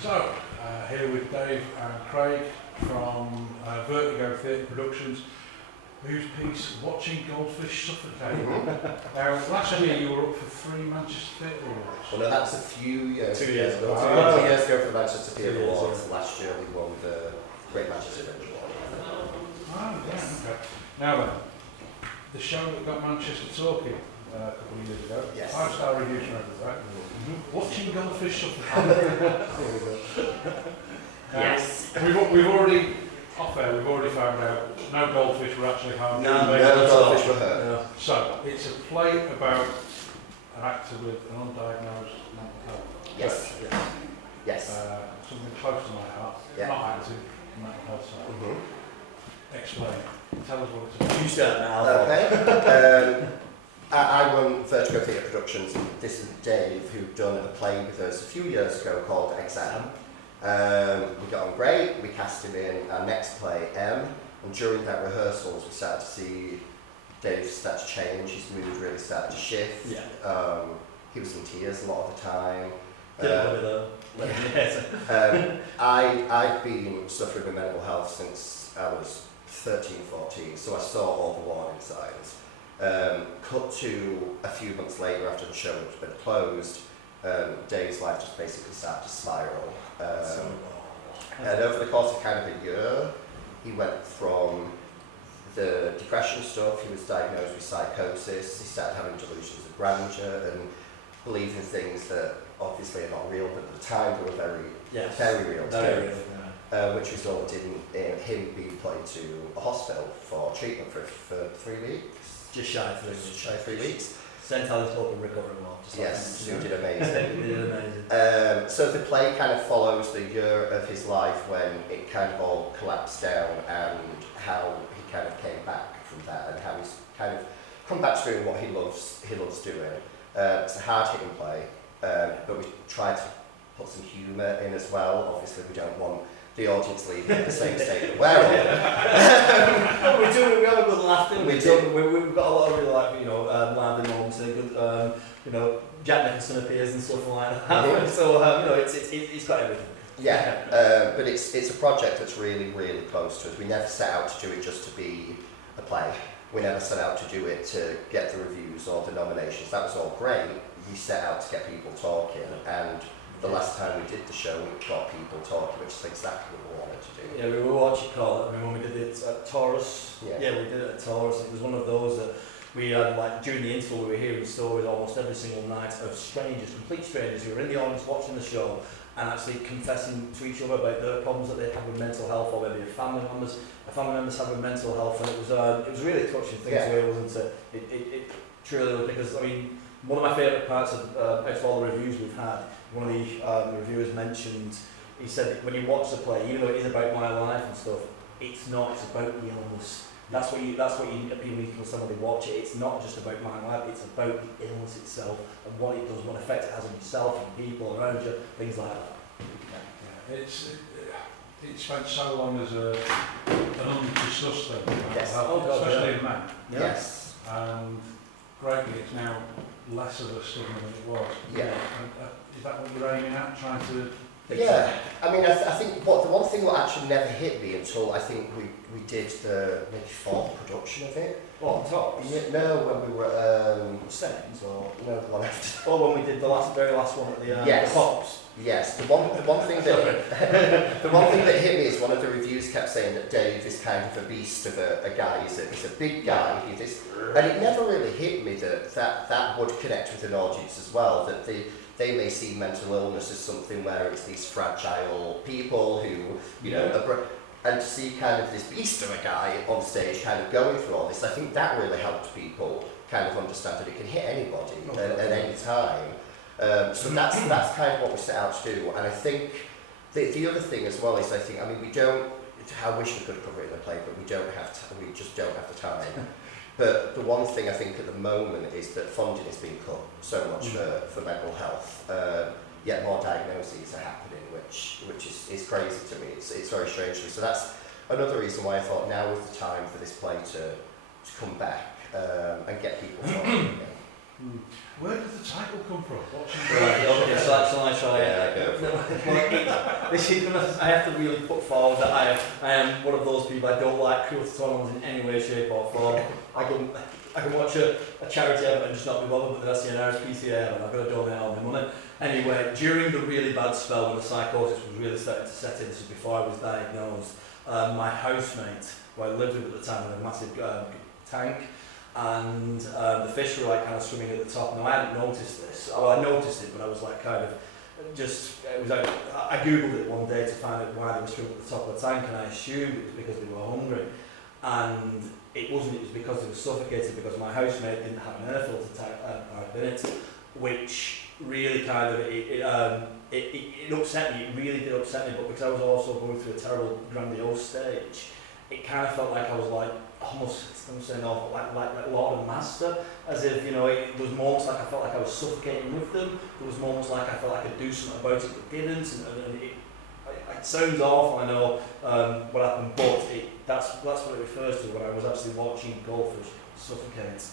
So, here with Dave and Craig from Vertigo Theatre Productions, whose piece, Watching Goldfish Suffocate. Now, last year you were up for 3 Manchester Theatre Awards. Well, no, that's a few years 2 years ago. Oh. 2 years ago for the Manchester Theatre 2 years, Awards. yeah. Last year we won the Greater Manchester Fringe Award. Oh, yeah, okay. Now then, the show that got Manchester talking a couple of years ago, Yes. 5-star reviews and everything, right? Watching Goldfish Suffocate. Yes. We've already, off air, we've already found out no goldfish were actually harmed. No, No goldfish were hurt. No. So, it's a play about an actor with an undiagnosed mental health. Yes. Yes. Something close to my heart. Yeah. Not acting, mental health side. Mhm. Explain. Tell us what it's about. You start now. Okay. I run Vertigo Theatre Productions. This is Dave, who'd done a play with us a few years ago called Exam. We got on great, we cast him in our next play, M, and during that rehearsals we started to see Dave start to change, his mood really started to shift. Yeah. He was in tears a lot of the time. I've been suffering with mental health since I was 13, 14, so I saw all the warning signs. Cut to a few months later after the show had been closed, Dave's life just basically started to spiral. And over the course of kind of a year, he went from the depression stuff, he was diagnosed with psychosis, he started having delusions of grandeur and believing things that obviously are not real, but at the time they were very real to him. Which resulted in him being put into a hospital for treatment for 3 weeks. Just shy of 3 weeks. Just shy of 3 weeks. St. Helens Hope and Recovery Ward. Yes, who did amazing. They did amazing. So the play kind of follows the year of his life when it kind of all collapsed down and how he kind of came back from that and how he's kind of come back to doing what he loves doing. It's a hard-hitting play, but we try to put some humour in as well. Obviously we don't want the audience leaving in the same state that we're in. We have a good laugh, don't we? We do. We've got a lot of really lively moments and good, Jack Nicholson appears and stuff like that. Mhm. So, it's got everything. Yeah, but it's a project that's really, really close to us. We never set out to do it just to be a play. We never set out to do it to get the reviews or the nominations. That was all great. We set out to get people talking, and the last time we did the show, we got people talking, which is exactly what we wanted to do. Yeah, we were watching call it. I mean, when we did it at Taurus, Yeah. we did it at Taurus. It was one of those that we had, like, during the interval, we were hearing stories almost every single night of strangers, complete strangers, who were in the audience watching the show and actually confessing to each other about their problems that they had with mental health, or maybe family members had with mental health, and it was a really touching thing to hear, wasn't it? It truly was, because, I mean, one of my favourite parts of out of all the reviews we've had, one of the reviewers mentioned, he said that when you watch the play, even though it is about my life and stuff, it's not, it's about the illness. That's what you appeal when somebody watch it. It's not just about my life, it's about the illness itself and what it does, what effect it has on yourself and people around you, things like that. It spent so long as an undiscussed thing, Yes. especially in men. Yeah. Yes. And greatly, it's now less of a stigma than it was. Yeah. And, is that what you're aiming at, trying to? Yeah, I mean, I think the one thing that actually never hit me until I think we did the maybe 4th production of it. What, Tops? Yeah, no, when we were Stains, or? no, the one after. Or when we did the very last one at the Yes. Pops? Yes, the one thing that the one thing that hit me is one of the reviews kept saying that Dave is kind of a beast of a guy. He's a big guy. He's this, and it never really hit me that would connect with an audience as well. That they may see mental illness as something where it's these fragile people who, and to see kind of this beast of a guy on stage kind of going through all this, I think that really helped people kind of understand that it can hit anybody at any time. So that's kind of what we set out to do. And I think the other thing as well is, I wish we could cover it in the play, but we just don't have the time. But the one thing I think at the moment is that funding is being cut so much for mental health, yet more diagnoses are happening, which is crazy to me. It's very strange to me. So that's another reason why I thought now is the time for this play to come back and get people talking again. Where did the title come from? Right, okay, so shall I try it? Yeah, go for it. I have to really put forward that I am one of those people. I don't like cruelty to animals in any way, shape or form. I can watch a charity event and just not be bothered, but that's the RSPCA and I've got to donate all my money. Anyway, during the really bad spell when the psychosis was really starting to set in, this was before I was diagnosed, my housemate, who I lived with at the time, had a massive tank, and the fish were like kind of swimming at the top. Now I hadn't noticed this. Well, I noticed it, but I was like kind of just, it was like, I googled it one day to find out why they were swimming at the top of the tank, and I assumed it was because they were hungry. And it wasn't, it was because they were suffocated, because my housemate didn't have an air filter pipe in it, which really kind of, it upset me, it really did upset me, but because I was also going through a terrible grandiose stage, it kind of felt like I was like, almost, I'm saying awful, like Lord and Master, as if, you know, there was moments like I felt like I was suffocating with them, there was moments like I felt like I could do something about it but didn't, and it sounds awful, I know what happened, but that's what it refers to when I was actually watching Goldfish Suffocate.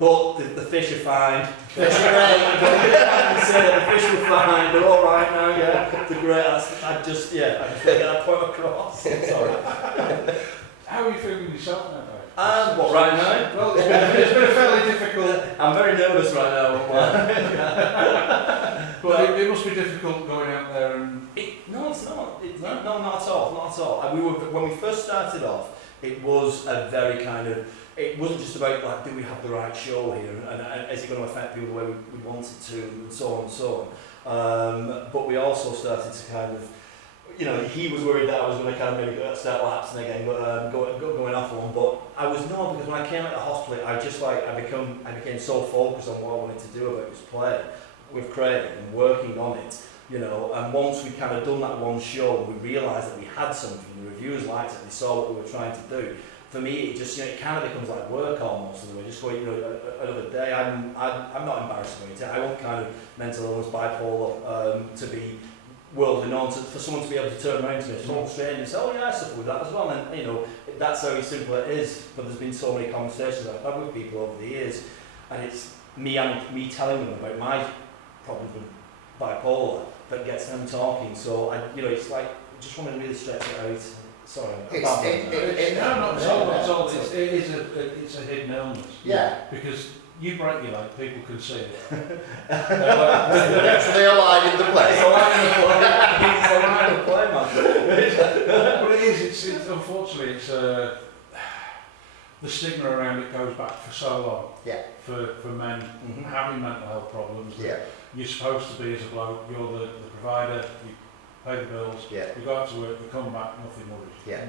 But the fish are fine. Fish are great. I say that the fish are fine. They're all right now. Yeah, they're great. I just want to get that point across. Sorry. How are you feeling yourself now, Dave? What, right now? Well, it's been a fairly difficult. I'm very nervous right now. But it must be difficult going out there and. No, it's not. No, not at all. Not at all. And when we first started off, it was a very kind of. It wasn't just about like, do we have the right show here, and is it going to affect people the way we want it to, and so on and so on. But we also started to kind of, you know, he was worried that I was going to kind of maybe start lapsing again, but going off one. But I was not, because when I came out of hospital, I became so focused on what I wanted to do about this play with Craig and working on it. You know, and once we kind of done that one show, we realised that we had something. The reviewers liked it. They saw what we were trying to do. For me, it just, you know, it kind of becomes like work almost. And we're just going, you know, another day. I'm not embarrassed about it. I want kind of mental illness, bipolar, to be worldly known. For someone to be able to turn around to me, total stranger, and say, "Oh yeah, I suffer with that as well." And you know, that's how simple it is. But there's been so many conversations I've had with people over the years, and it's me telling them about my problems with bipolar that gets them talking. So you know, it's like I just want to really stretch it out. Sorry, not at all. It's a hidden illness. Yeah. Because you break your leg, people can see it. They aligned in the play. It's aligned in the play, man. But it is. It's unfortunately, it's the stigma around it goes back for so long. Yeah. For men having mental health problems. Yeah. You're supposed to be as a bloke. You're the provider. You pay the bills. Yeah. You go out to work. You come back. Nothing worries. Yeah.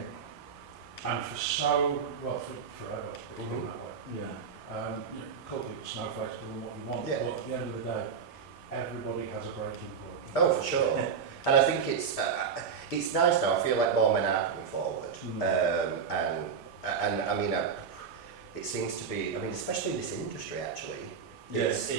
And for forever, it's been that way. Yeah. You call people snowflakes, doing what you want, Yeah. but at the end of the day, everybody has a breaking point. Oh, for sure. And I think it's nice now. I feel like more men are coming forward, and I mean, it seems to be. I mean, especially in this industry, actually. Yes.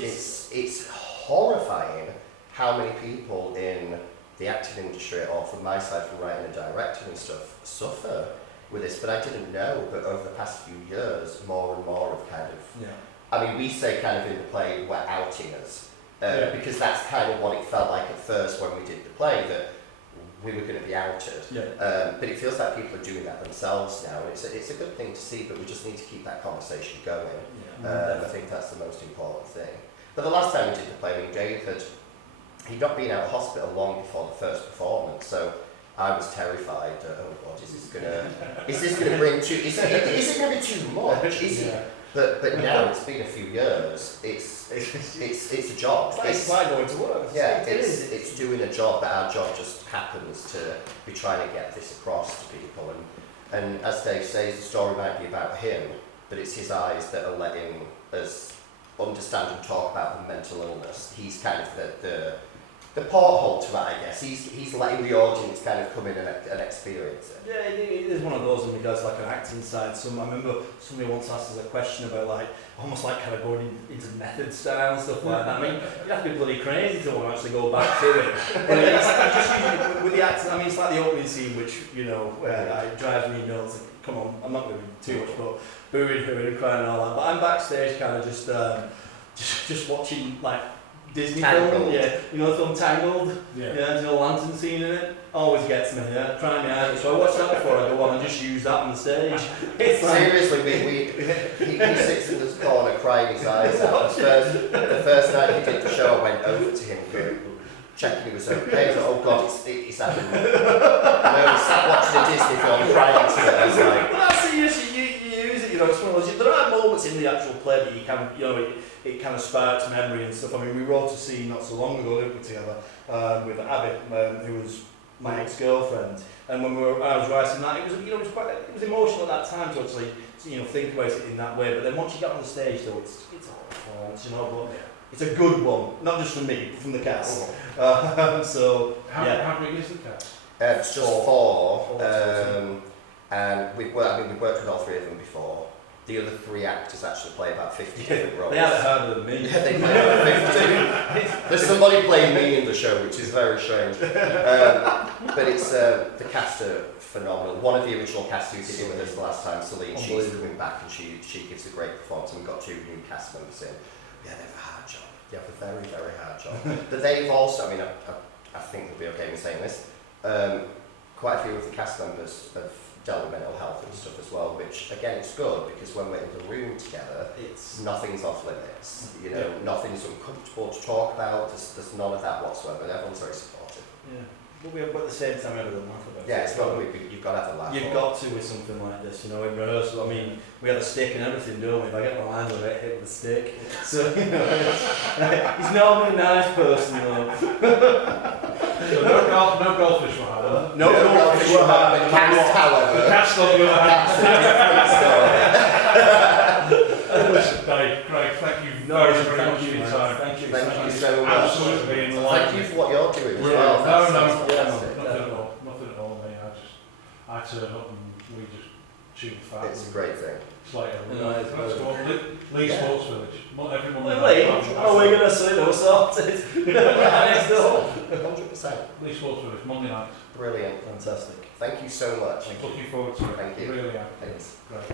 It's horrifying how many people in the acting industry, or from my side, from writing and directing and stuff, suffer with this. But I didn't know. But over the past few years, more and more of kind of. Yeah. I mean, we say kind of in the play, we're outing us. Because that's kind of what it felt like at first when we did the play, that we were going to be outed. Yeah. But it feels like people are doing that themselves now. It's a good thing to see, but we just need to keep that conversation going. Yeah. I think that's the most important thing. But the last time we did the play, I mean, Dave he'd not been out of hospital long before the first performance, so I was terrified. Oh God, is this going to bring too? Is it going to be too much? Is it? But now it's been a few years. It's a job. It's like going to work. Yeah, it's doing a job, but our job just happens to be trying to get this across to people. And as Dave says, the story might be about him, but it's his eyes that are letting us understand and talk about the mental illness. He's kind of the porthole to that, I guess. He's letting the audience kind of come in and experience it. Yeah, it is one of those in regards to like an acting side. I remember somebody once asked us a question about like, almost like kind of going into method style and stuff like that. I mean, you have to be bloody crazy to want to actually go back to it. But it's just usually with the acting, I mean, it's like the opening scene, which, you know, it drives me nuts. Come on, I'm not going to be too much, but booing, hooing and crying and all that. But I'm backstage kind of just, just watching like Disney Tangled. film, yeah, you know the film Tangled, Yeah. yeah, there's a lantern scene in it, always gets me, yeah, trying me out. So I watch that before I go on and just use that on the stage. It's like, Seriously, he sits in this corner crying his eyes out. The first night he did the show, I went over to him, checking he was okay. I thought, oh God, it's happening. And I was sat watching a Disney film, crying to it. I was like, well, that's the issue. You use it, you know. It's one of those. There are moments in the actual play that you can, you know, it kind of sparks memory and stuff. I mean, we wrote a scene not so long ago, didn't we, together, with Abby, who was my ex-girlfriend. And when I was writing that, it was, you know, it was emotional at that time to actually, you know, think about it in that way. But then once you get on the stage, though, it's all performance, you know. But it's a good one, not just from me, from the cast. So How big is the cast? it's just four. And we've worked with all three of them before. The other three actors actually play about 50 different roles. They have it harder than me. Yeah, they play about 50. There's somebody playing me in the show, which is very strange. But it's the cast are phenomenal. One of the original cast who did it with us the last time, Celine, she's coming back and she gives a great performance. And we've got 2 new cast members in. Yeah, they have a hard job. They have a very, very hard job. But they've also, I mean, I think they'll be okay in saying this. Quite a few of the cast members have dealt with mental health and stuff as well, which again it's good because when we're in the room together, nothing's off limits. You know, nothing's uncomfortable to talk about. There's none of that whatsoever. Everyone's very supportive. Yeah, but at the same time, everyone laugh about it. Yeah, it's got you've got to have a laugh. You've got to with something like this, you know, in rehearsal. I mean, we have a stick and everything, don't we? If I get my lines, I get hit with a stick. So, you know, he's normally a nice person, though. So no goldfish will have No goldfish will have. Cast, however. The cast on the other hand. Listen, Dave, Craig, thank you very much for your time. Thank you. Thank you so much. Absolutely enlightening. Thank you for what you're doing as Yeah. well. Nothing Fantastic. at all. Nothing at all, mate. I turn up and we just chew the fat. It's a great thing. It's like No, it's let's go on Lee Sports Village. Every Monday Wait, night. oh, we're going to say no sorted. 100%. Lee Sports Village, Monday night. Brilliant. Fantastic. Thank you so much. Looking forward to it. Thank you. Really am. Thanks. Great.